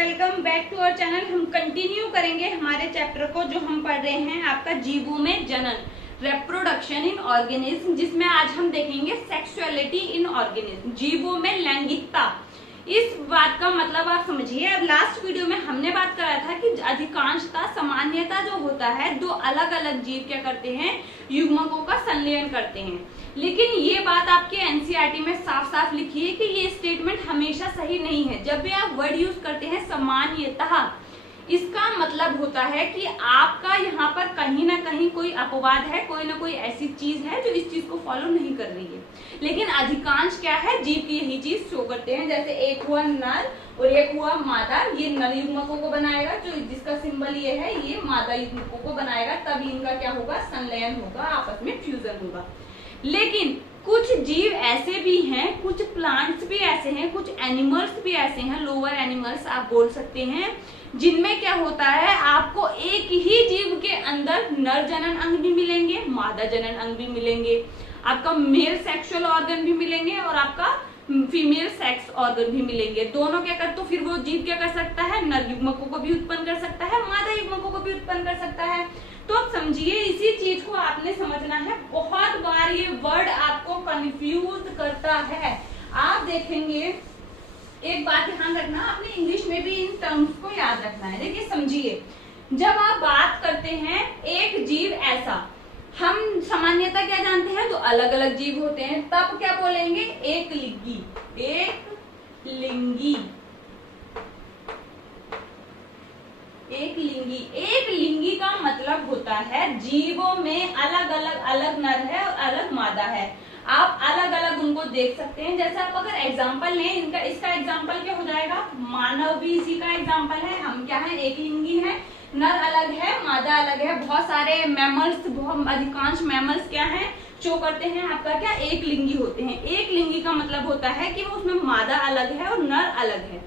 Welcome back to our channel. हम continue करेंगे हमारे चैप्टर को जो हम पढ़ रहे हैं आपका जीवों में जनन, रिप्रोडक्शन इन ऑर्गेनिज्म, जिसमें आज हम देखेंगे सेक्सुअलिटी इन ऑर्गेनिज्म, जीवों में लैंगिकता। इस बात का मतलब आप समझिए, अब लास्ट वीडियो में हमने बात करा था कि अधिकांशता सामान्यता जो होता है दो अलग अलग जीव क्या करते हैं, युग्मकों का संलयन करते हैं। लेकिन ये बात आपके एनसीईआरटी में साफ साफ लिखी है कि ये स्टेटमेंट हमेशा सही नहीं है। जब भी आप वर्ड यूज करते हैं सामान्यतः, इसका मतलब होता है कि आपका यहाँ पर कहीं ना कहीं कोई अपवाद है, कोई ना कोई ऐसी चीज है जो इस चीज को फॉलो नहीं कर रही है। लेकिन अधिकांश क्या है, जीव की यही चीज शो करते हैं। जैसे एक हुआ नर और एक हुआ मादा, ये नर युग्मकों को बनाएगा, जो जिसका सिंबल ये है, ये मादा युग्मकों को बनाएगा, तब इनका क्या होगा, संलयन होगा, आपस में फ्यूजन होगा। लेकिन कुछ जीव ऐसे भी हैं, कुछ प्लांट्स भी ऐसे हैं, कुछ एनिमल्स भी ऐसे हैं, लोअर एनिमल्स आप बोल सकते हैं, जिनमें क्या होता है, आपको एक ही जीव के अंदर नर जनन अंग भी मिलेंगे, मादा जनन अंग भी मिलेंगे, आपका मेल सेक्सुअल ऑर्गन भी मिलेंगे और आपका फीमेल सेक्स ऑर्गन भी मिलेंगे। दोनों क्या कर, तो फिर वो जीव क्या कर सकता है, नर युग्मकों को भी उत्पन्न कर सकता है, मादा युग्मकों को भी उत्पन्न कर सकता है। तो आप समझिए, इसी चीज को आपने समझना है। बहुत बार ये वर्ड आपको कंफ्यूज करता है। आप देखेंगे, एक बात ध्यान रखना, आपने इंग्लिश में भी इन टर्म्स को याद रखना है। देखिए समझिए, जब आप बात करते हैं एक जीव ऐसा, हम सामान्यता क्या जानते हैं, तो अलग अलग जीव होते हैं, तब क्या बोलेंगे, एक लिंगी, एक लिंगी, एक लिंगी। एक लिंगी का मतलब होता है जीवों में अलग अलग नर है और अलग मादा है। आप अलग अलग उनको देख सकते हैं। जैसे आप अगर एग्जांपल लें, इसका एग्जांपल क्या हो जाएगा, मानव भी इसी का एग्जांपल है। हम क्या है, एक लिंगी है, नर अलग है, मादा अलग है। बहुत सारे मैमल्स, अधिकांश मैमल्स क्या है, शो करते हैं आपका क्या, एक लिंगी होते हैं। एक लिंगी का मतलब होता है कि वो उसमें मादा अलग है और नर अलग है।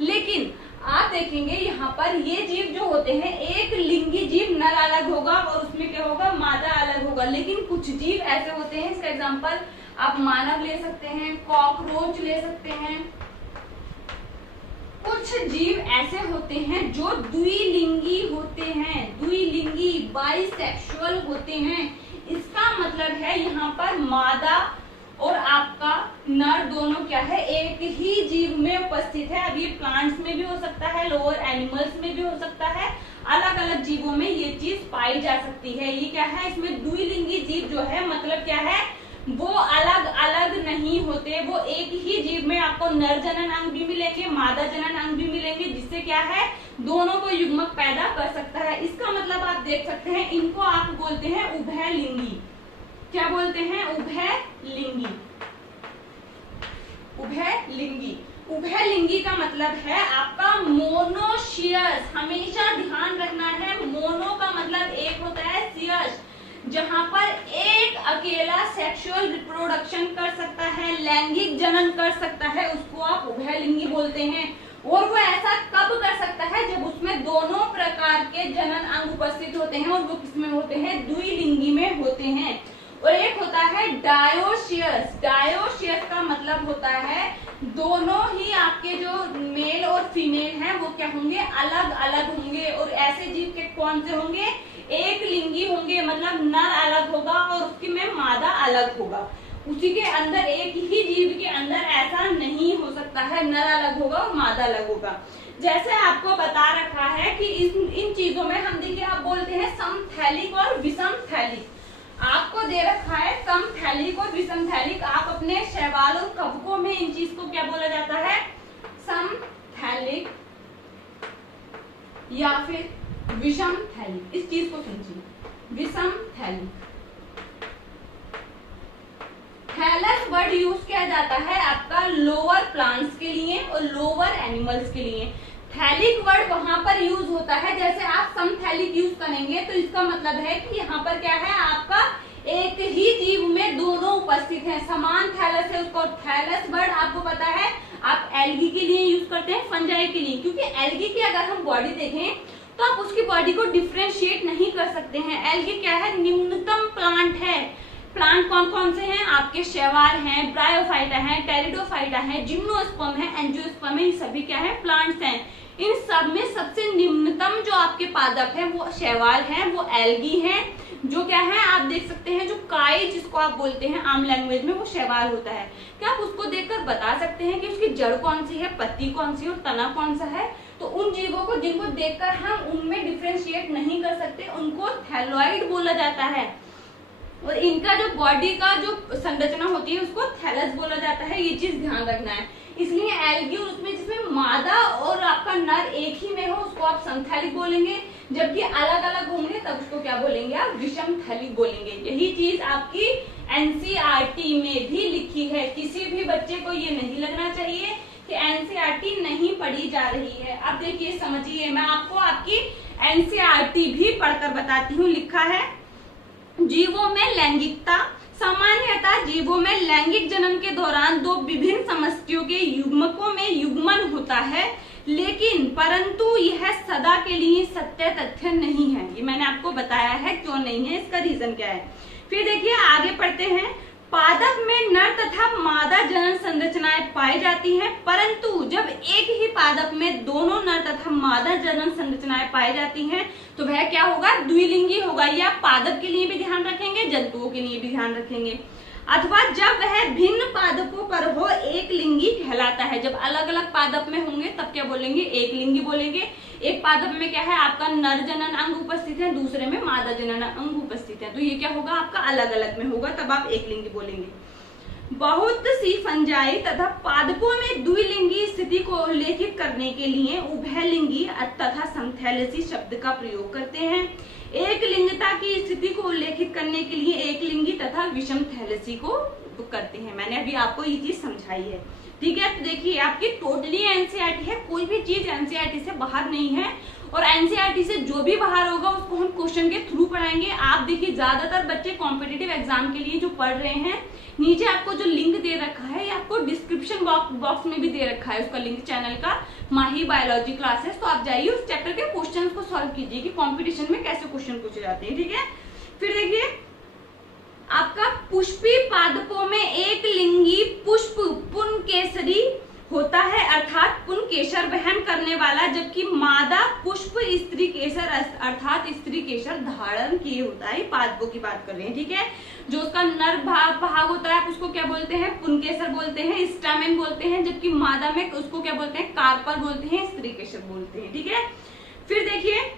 लेकिन आप देखेंगे यहाँ पर ये जीव जो होते हैं, एक लिंगी जीव नर अलग होगा और उसमें क्या होगा, मादा अलग होगा। लेकिन कुछ जीव ऐसे होते हैं, इसका एग्जांपल आप मानव ले सकते हैं, कॉकरोच ले सकते हैं। कुछ जीव ऐसे होते हैं जो द्विलिंगी होते हैं, द्विलिंगी बाइसेक्सुअल होते हैं। इसका मतलब है यहाँ पर मादा और आपका नर दोनों क्या है, एक ही जीव में उपस्थित है। अब ये प्लांट्स में भी हो सकता है, लोअर एनिमल्स में भी हो सकता है, अलग अलग जीवों में ये चीज पाई जा सकती है। ये क्या है, इसमें द्विलिंगी जीव जो है, मतलब क्या है, वो अलग अलग नहीं होते, वो एक ही जीव में आपको नर जनन अंग भी मिलेंगे, मादा जनन अंग भी मिलेंगे, जिससे क्या है, दोनों को युग्मक पैदा कर सकता है। इसका मतलब आप देख सकते हैं, इनको आप बोलते हैं उभयलिंगी। क्या बोलते हैं, उभयलिंगी। उभयलिंगी, उभयलिंगी का मतलब है आपका मोनोशियस। हमेशा ध्यान रखना है, मोनो का मतलब एक होता है, शियस, जहां पर एक अकेला सेक्सुअल रिप्रोडक्शन कर सकता है, लैंगिक जनन कर सकता है, उसको आप उभयलिंगी बोलते हैं। और वो ऐसा कब कर सकता है, जब उसमें दोनों प्रकार के जनन अंग उपस्थित होते हैं, और वो किसमें होते हैं, द्विलिंगी में होते हैं। और एक होता है डायोशियस। डायोशियस का मतलब होता है दोनों ही आपके जो मेल और फीमेल हैं वो क्या होंगे, अलग अलग होंगे। और ऐसे जीव के कौन से होंगे, एक लिंगी होंगे, मतलब नर अलग होगा और उसकी में मादा अलग होगा। उसी के अंदर, एक ही जीव के अंदर ऐसा नहीं हो सकता है, नर अलग होगा और मादा अलग होगा। जैसे आपको बता रखा है कि इन चीजों में हम देखिए, आप बोलते हैं समथैलिक और विषमथैलिक। आपको दे रखा है समथैलिक और विषमथैलिक। आप अपने शैवाल और कवकों में इन चीज को क्या बोला जाता है, समथैलिक या फिर विषमथैलिक। इस चीज को समझिए, विषमथैलिक। थैलस वर्ड यूज किया जाता है आपका लोअर प्लांट्स के लिए और लोअर एनिमल्स के लिए। थैलिक वर्ड वहां पर यूज होता है, जैसे आप समथैलिक यूज करेंगे तो इसका मतलब है कि यहाँ पर क्या है, आपका एक ही जीव में दोनों उपस्थित हैं, समान थैलस है उसको। थैलस वर्ड आपको पता है, आप एल्गी के लिए यूज करते हैं, फंजाई के लिए, क्योंकि एल्गी की अगर हम बॉडी देखें तो आप उसकी बॉडी को डिफ्रेंशिएट नहीं कर सकते हैं। एल्गी क्या है, न्यूनतम प्लांट है। प्लांट कौन कौन से हैं, आपके शैवाल हैं, ब्रायोफाइटा हैं, टेरिडोफाइटा हैं, जिम्नोस्पर्म है, एंजियोस्पर्म है, ये सभी क्या है, प्लांट्स हैं। इन सब में सबसे निम्नतम जो आपके पादप है वो शैवाल हैं, वो एल्गी हैं, जो क्या है आप देख सकते हैं, जो काई जिसको आप बोलते हैं आम लैंग्वेज में, वो शैवाल होता है। क्या आप उसको देखकर बता सकते हैं कि उसकी जड़ कौन सी है, पत्ती कौन सी है और तना कौन सा है? तो उन जीवों को जिनको देखकर हम उनमें डिफ्रेंशिएट नहीं कर सकते, उनको थैलॉइड बोला जाता है। और इनका जो बॉडी का जो संरचना होती है उसको थैलस बोला जाता है। ये चीज ध्यान रखना है। इसलिए एल्गी और उसमें जिसमें मादा और आपका नर एक ही में हो उसको आप समथैलिक बोलेंगे, जबकि अलग अलग होंगे तब उसको क्या बोलेंगे आप विषमथैलिक बोलेंगे। यही चीज आपकी एनसीईआरटी में भी लिखी है। किसी भी बच्चे को ये नहीं लगना चाहिए कि एनसीईआरटी नहीं पढ़ी जा रही है। अब देखिए समझिए, मैं आपको आपकी एनसीईआरटी भी पढ़कर बताती हूँ। लिखा है जीवों में लैंगिकता। सामान्यतः जीवों में लैंगिक जनन के दौरान दो विभिन्न समष्टियों के युग्मकों में युग्मन होता है, लेकिन परंतु यह सदा के लिए सत्य तथ्य नहीं है। ये मैंने आपको बताया है क्यों नहीं है, इसका रीजन क्या है। फिर देखिए आगे पढ़ते हैं। पादप में नर तथा मादा जनन संरचनाएं पाई जाती हैं, परंतु जब एक ही पादप में दोनों नर तथा मादा जनन संरचनाएं पाई जाती हैं तो वह क्या होगा, द्विलिंगी होगा। या पादप के लिए भी ध्यान रखेंगे, जंतुओं के लिए भी ध्यान रखेंगे। अथवा जब वह भिन्न पादपों पर हो एक लिंगी कहलाता है। जब अलग अलग पादप में होंगे तब क्या बोलेंगे, एक लिंगी बोलेंगे। एक पादप में क्या है आपका नर जनन अंग उपस्थित है, दूसरे में मादा जनन अंग उपस्थित है, तो ये क्या होगा आपका अलग अलग में होगा, तब आप एक लिंगी बोलेंगे। बहुत सी फंजाई तथा पादपों में द्विलिंगी स्थिति को उल्लेखित करने के लिए उभयलिंगी तथा समथैलेसी शब्द का प्रयोग करते हैं। एक लिंगता की स्थिति को उल्लेखित करने के लिए एक लिंगी तथा विषम थैलेसी को करते हैं। मैंने अभी आपको ये चीज समझाई है, ठीक है। तो देखिए आपकी टोटली एनसीईआरटी है, कोई भी चीज एनसीईआरटी से बाहर नहीं है। और एनसीईआरटी से जो भी बाहर होगा उसको हम क्वेश्चन के थ्रू पढ़ाएंगे। आप देखिए ज्यादातर बच्चे कॉम्पिटिटिव एग्जाम के लिए जो पढ़ रहे हैं, नीचे आपको जो लिंक दे रखा है, ये आपको डिस्क्रिप्शन बॉक्स में भी दे रखा है उसका लिंक, चैनल का माही बायोलॉजी क्लासेस। तो आप जाइए उस चैप्टर के क्वेश्चन को सॉल्व कीजिए कि कॉम्पिटिशन में कैसे क्वेश्चन पूछे जाते हैं, ठीक है। फिर देखिए आपका पुष्पी पादपों में एक लिंगी पुष्प पुंकेसरी होता है, अर्थात पुंकेसर वहन करने वाला, जबकि मादा पुष्प स्त्री केसर अर्थात स्त्री केसर धारण किए होता है। पादपों की बात कर रहे हैं, ठीक है। जो उसका नर भाग होता है उसको क्या बोलते हैं, पुंकेसर बोलते हैं, स्टैमेन बोलते हैं, जबकि मादा में उसको क्या बोलते हैं, कार्पर बोलते हैं, स्त्री केसर बोलते हैं, ठीक है। फिर देखिए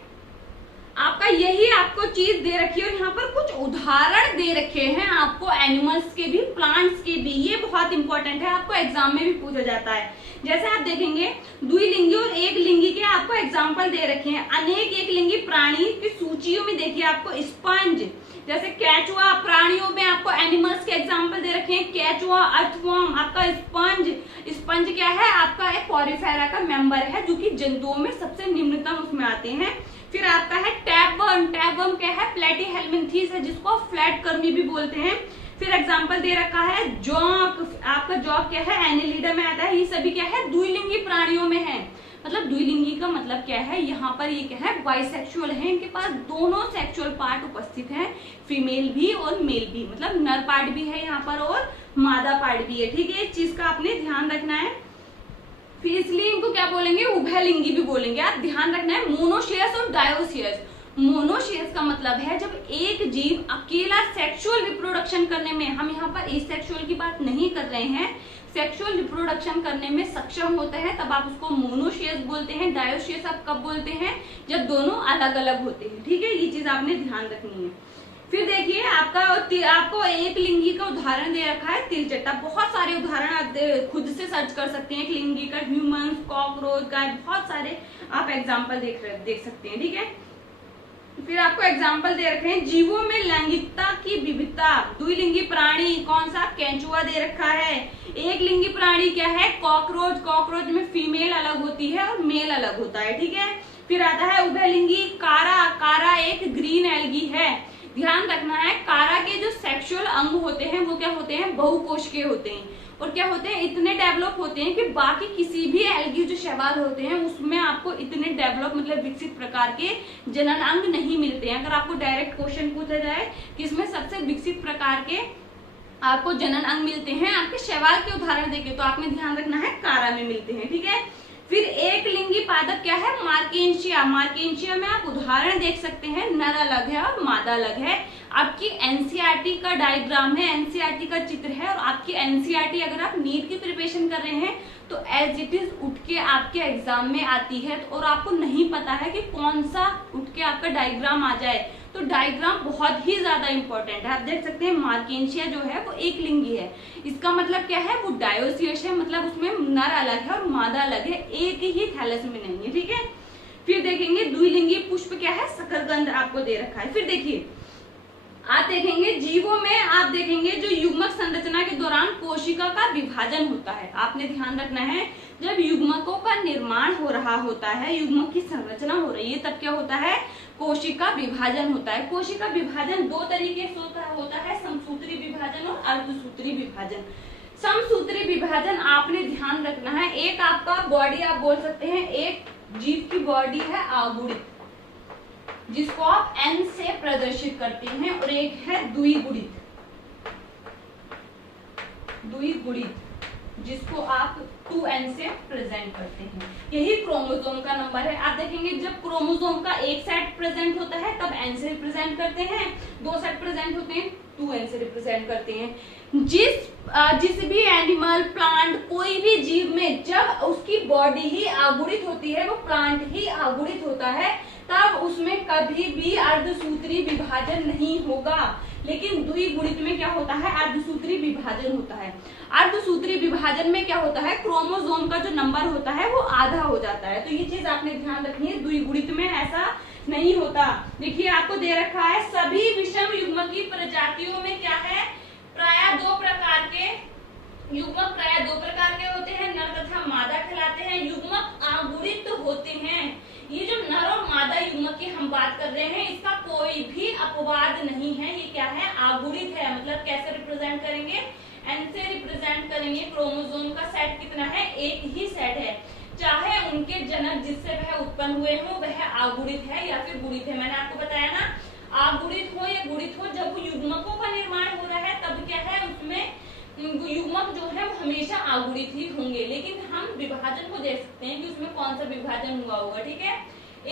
आपका यही आपको चीज दे रखी है और यहाँ पर कुछ उदाहरण दे रखे हैं आपको एनिमल्स के भी, प्लांट्स के भी। ये बहुत इंपॉर्टेंट है, आपको एग्जाम में भी पूछा जाता है। जैसे आप देखेंगे द्विलिंगी और एक लिंगी के आपको एग्जाम्पल दे रखे हैं। अनेक एक लिंगी प्राणी की सूचियों में देखिए आपको स्पंज, जैसे केचुआ, प्राणियों में आपको एनिमल्स के एग्जाम्पल दे रखे हैं, केचुआ, अर्थवर्म, आपका स्पंज। स्पंज क्या है आपका एक पॉरीफेरा का मेंबर है, जो कि जंतुओं में सबसे निम्नतम उसमें आते हैं। फिर आपका है टैपवर्म। टैपवर्म क्या है, प्लेटीहेल्मिन्थीस है, जिसको फ्लैट कर्मी भी बोलते हैं। फिर एग्जाम्पल दे रखा है जॉक। आपका जॉक क्या है, एनेलिडा में आता है। ये सभी क्या है, द्विलिंगी प्राणियों में है। मतलब द्विलिंगी का मतलब क्या है, यहाँ पर ये क्या है, बाइसेक्सुअल है, इनके पास दोनों सेक्सुअल पार्ट उपस्थित है, फीमेल भी और मेल भी, मतलब नर पार्ट भी है यहाँ पर और मादा पार्ट भी है, ठीक है। इस चीज का आपने ध्यान रखना है। फिर इसलिए इनको क्या बोलेंगे, उभयलिंगी भी बोलेंगे। आप ध्यान रखना है मोनोशियस और डायोशियस। मोनोशियस का मतलब है जब एक जीव अकेला सेक्सुअल रिप्रोडक्शन करने में, हम यहाँ पर एसेक्सुअल की बात नहीं कर रहे हैं, सेक्सुअल रिप्रोडक्शन करने में सक्षम होते हैं, तब आप उसको मोनोशियस बोलते हैं। डायोशियस आप कब बोलते हैं, जब दोनों अलग अलग होते हैं, ठीक है। ये चीज आपने ध्यान रखनी है। फिर देखिए आपको एक लिंगी का उदाहरण दे रखा है, तिलचट्टा। बहुत सारे उदाहरण आप खुद से सर्च कर सकते हैं, एक लिंगी का, ह्यूमन, कॉकरोच का, बहुत सारे आप एग्जाम्पल देख सकते हैं, ठीक है। फिर आपको एग्जाम्पल दे रखे हैं जीवों में लैंगिकता की विविधता। द्विलिंगी प्राणी कौन सा, केंचुआ दे रखा है। एक लिंगी प्राणी क्या है, कॉकरोच। कॉकरोच में फीमेल अलग होती है और मेल अलग होता है, ठीक है। फिर आता है उभयलिंगी कारा। कारा एक ग्रीन एल्गी है। ध्यान रखना है, कारा के जो सेक्सुअल अंग होते हैं वो क्या होते हैं, बहुकोशिकीय होते हैं, और क्या होते हैं, इतने डेवलप होते हैं कि बाकी किसी भी एल्गी जो शैवाल होते हैं उसमें आपको इतने डेवलप मतलब विकसित प्रकार के जनन अंग नहीं मिलते हैं। अगर आपको डायरेक्ट क्वेश्चन पूछा जाए कि इसमें सबसे विकसित प्रकार के आपको जनन अंग मिलते हैं, आपके शैवाल के उदाहरण देके, तो आपने ध्यान रखना है कारा में मिलते हैं, ठीक है। फिर एक लिंगी पादप क्या है, मार्केंशिया। मार्केंशिया में आप उदाहरण देख सकते हैं, नर अलग है और मादा अलग है। आपकी एनसीईआरटी का डायग्राम है, एनसीईआरटी का चित्र है, और आपकी एनसीईआरटी अगर आप नीट की प्रिपरेशन कर रहे हैं तो एज इट इज उठ के आपके एग्जाम में आती है, और आपको नहीं पता है कि कौन सा उठ के आपका डायग्राम आ जाए, तो डायग्राम बहुत ही ज्यादा इंपॉर्टेंट है। आप देख सकते हैं मार्केंशिया जो है वो एक लिंगी है, इसका मतलब क्या है, वो डायोसियस है, मतलब उसमें नर अलग है और मादा अलग है, एक ही थैलस में नहीं है, ठीक है। फिर देखेंगे द्विलिंगी पुष्प क्या है, शकरकंद आपको दे रखा है। फिर देखिए आप देखेंगे जीवों में, आप देखेंगे जो युग्मक संरचना के दौरान कोशिका का विभाजन होता है, आपने ध्यान रखना है, जब युग्मकों का निर्माण हो रहा होता है, युग्मक की संरचना हो रही है, तब क्या होता है, कोशिका विभाजन होता है। कोशिका विभाजन दो तरीके से होता है, समसूत्री विभाजन और अर्धसूत्री विभाजन। समसूत्री विभाजन आपने ध्यान रखना है, एक आपका बॉडी आप बोल सकते हैं, एक जीव की बॉडी है आगुणित, जिसको आप एन से प्रदर्शित करते हैं, और एक है द्विगुणित, जिसको आप 2n से प्रेजेंट करते हैं। यही क्रोमोसोम का नंबर है। आप देखेंगे जब क्रोमोसोम का एक सेट प्रेजेंट होता है तब n से रिप्रेजेंट करते हैं, दो सेट प्रेजेंट होते हैं 2n से रिप्रेजेंट करते हैं। जिस भी एनिमल, प्लांट, कोई भी जीव में जब उसकी बॉडी ही आगुणित होती है, वो प्लांट ही आगुणित होता है, तब उसमें कभी भी अर्धसूत्री विभाजन नहीं होगा। लेकिन द्विगुणित में क्या होता है, अर्धसूत्री विभाजन होता है। अर्धसूत्री विभाजन में क्या होता है, क्रोमोसोम का जो नंबर होता है वो आधा हो जाता है, तो ये चीज आपने ध्यान रखनी है। द्विगुणित में ऐसा नहीं होता। देखिए आपको दे रखा है, सभी विषम युग्मकी प्रजातियों में क्या है, प्रायः दो प्रकार के युग्मक, प्रायः दो प्रकार के होते हैं, नर तथा मादा कहलाते हैं। युग्मक आगुणित होते हैं। ये जो नर और मादा युग्मक की हम बात कर रहे हैं, इसका कोई भी अपवाद नहीं है, ये क्या है, आगुणित है। मतलब कैसे रिप्रेजेंट करेंगे, एन से रिप्रेजेंट करेंगे। क्रोमोसोम का सेट कितना है, एक ही सेट है, चाहे उनके जनक जिससे वह उत्पन्न हुए हो वह आगुणित है या फिर गुणित है। मैंने आपको बताया ना, आगुणित हो या गुणित हो, जब वो युग्मकों का निर्माण हो रहा है तब क्या है, उसमें युग्मक जो है वो हमेशा आगुणित ही होंगे। लेकिन हम विभाजन को देख सकते हैं कि उसमें कौन सा विभाजन हुआ होगा, ठीक है।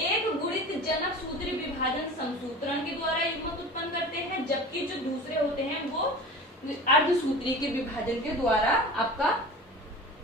एक गुणित जनक सूत्री विभाजन समसूत्रण के द्वारा युग्मक उत्पन्न करते हैं, जबकि जो दूसरे होते हैं वो अर्धसूत्री के विभाजन के द्वारा आपका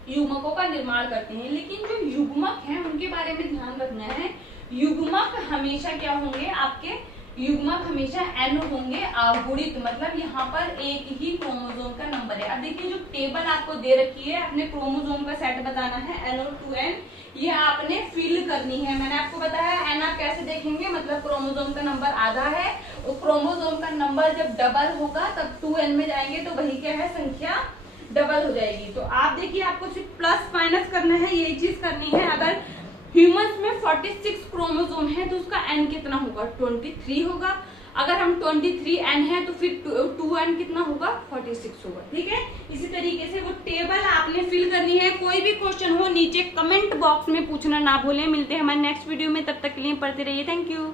युग्मकों का निर्माण करते हैं। लेकिन जो युग्मक हैं उनके बारे में ध्यान रखना है, युग्मक हमेशा क्या होंगे, आपके युग्मक हमेशा n होंगे अगुणित, मतलब यहाँ पर एक ही क्रोमोसोम का नंबर है। अब देखिए जो टेबल आपको दे रखी है, अपने क्रोमोसोम का सेट बताना है n और 2n, ये आपने फिल करनी है। मैंने आपको बताया n आप कैसे देखेंगे, मतलब क्रोमोसोम का नंबर आधा है, और क्रोमोसोम का नंबर जब डबल होगा तब 2n में जाएंगे तो वही क्या है, संख्या डबल हो जाएगी। तो आप देखिए आपको सिर्फ प्लस माइनस करना है, यही चीज करनी है। अगर ह्यूमंस में 46 क्रोमोसोम है तो उसका n कितना होगा, 23 होगा। अगर हम 23n है तो फिर 2n कितना होगा, 46 होगा, ठीक है। इसी तरीके से वो टेबल आपने फिल करनी है। कोई भी क्वेश्चन हो नीचे कमेंट बॉक्स में पूछना ना भूलें। मिलते हैं हमारे नेक्स्ट वीडियो में, तब तक के लिए पढ़ते रहिए। Thank you.